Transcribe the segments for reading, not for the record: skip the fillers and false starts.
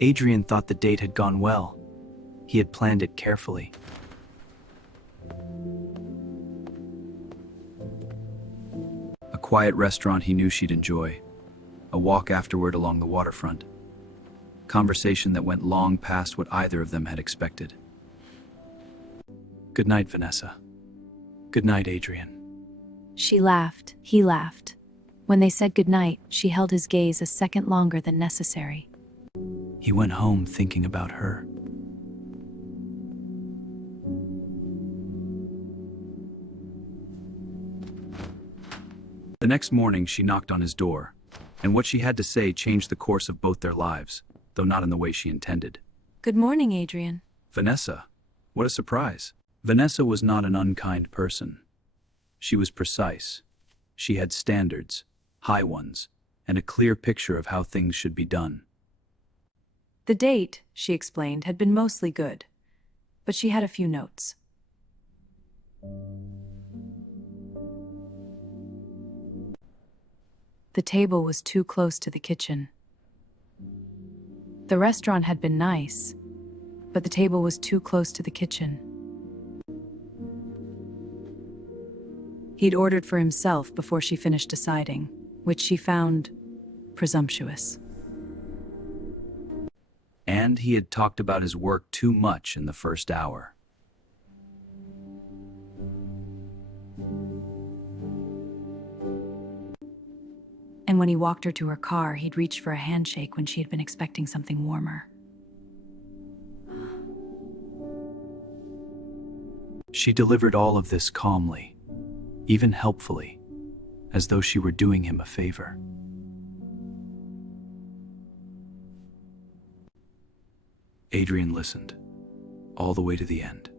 Adrian thought the date had gone well. He had planned it carefully. A quiet restaurant he knew she'd enjoy. A walk afterward along the waterfront. Conversation that went long past what either of them had expected. Good night, Vanessa. Good night, Adrian. She laughed. He laughed. When they said goodnight, she held his gaze a second longer than necessary. He went home thinking about her. The next morning, she knocked on his door, and what she had to say changed the course of both their lives, though not in the way she intended. Good morning, Adrian. Vanessa. What a surprise. Vanessa was not an unkind person. She was precise. She had standards, high ones, and a clear picture of how things should be done. The date, she explained, had been mostly good, but she had a few notes. The table was too close to the kitchen. The restaurant had been nice, but the table was too close to the kitchen. He'd ordered for himself before she finished deciding, which she found presumptuous. And he had talked about his work too much in the first hour. And when he walked her to her car, he'd reached for a handshake when she had been expecting something warmer. She delivered all of this calmly, even helpfully, as though she were doing him a favor. Adrian listened, all the way to the end.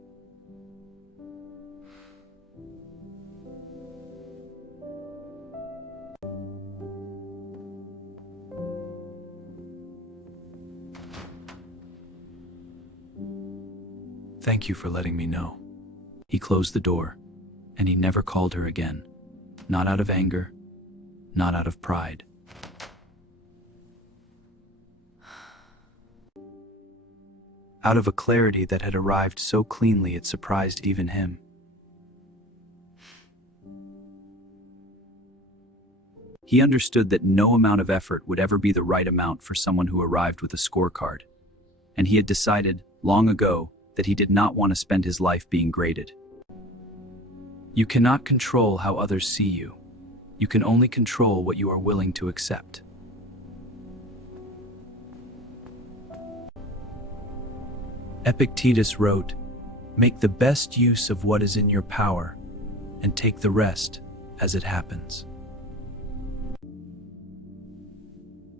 Thank you for letting me know. He closed the door, and he never called her again. Not out of anger, not out of pride. Out of a clarity that had arrived so cleanly it surprised even him. He understood that no amount of effort would ever be the right amount for someone who arrived with a scorecard, and he had decided, long ago, that he did not want to spend his life being graded. You cannot control how others see you. You can only control what you are willing to accept. Epictetus wrote, "Make the best use of what is in your power, and take the rest as it happens."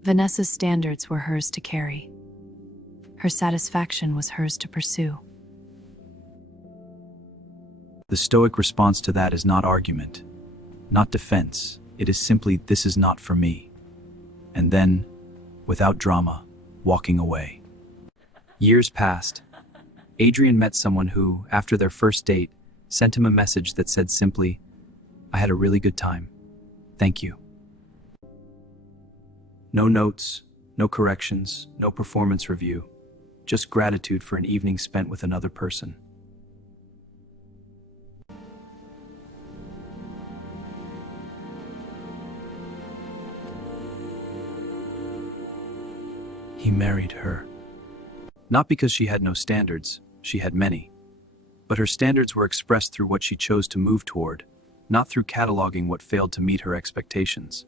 Vanessa's standards were hers to carry. Her satisfaction was hers to pursue. The Stoic response to that is not argument, not defense. It is simply, "This is not for me." And then, without drama, walking away. Years passed. Adrian met someone who, after their first date, sent him a message that said simply, "I had a really good time. Thank you." No notes, no corrections, no performance review, just gratitude for an evening spent with another person. He married her. Not because she had no standards, she had many. But her standards were expressed through what she chose to move toward, not through cataloging what failed to meet her expectations.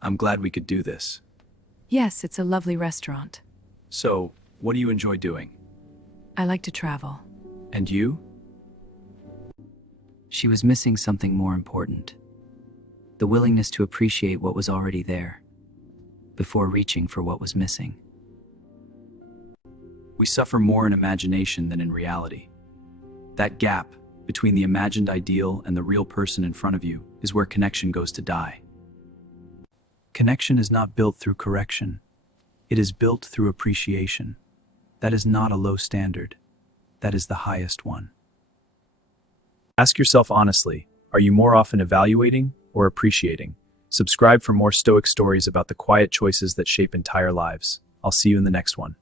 I'm glad we could do this. Yes, it's a lovely restaurant. So, what do you enjoy doing? I like to travel. And you? She was missing something more important. The willingness to appreciate what was already there, before reaching for what was missing. We suffer more in imagination than in reality. That gap between the imagined ideal and the real person in front of you is where connection goes to die. Connection is not built through correction. It is built through appreciation. That is not a low standard. That is the highest one. Ask yourself honestly, are you more often evaluating or appreciating? Subscribe for more Stoic stories about the quiet choices that shape entire lives. I'll see you in the next one.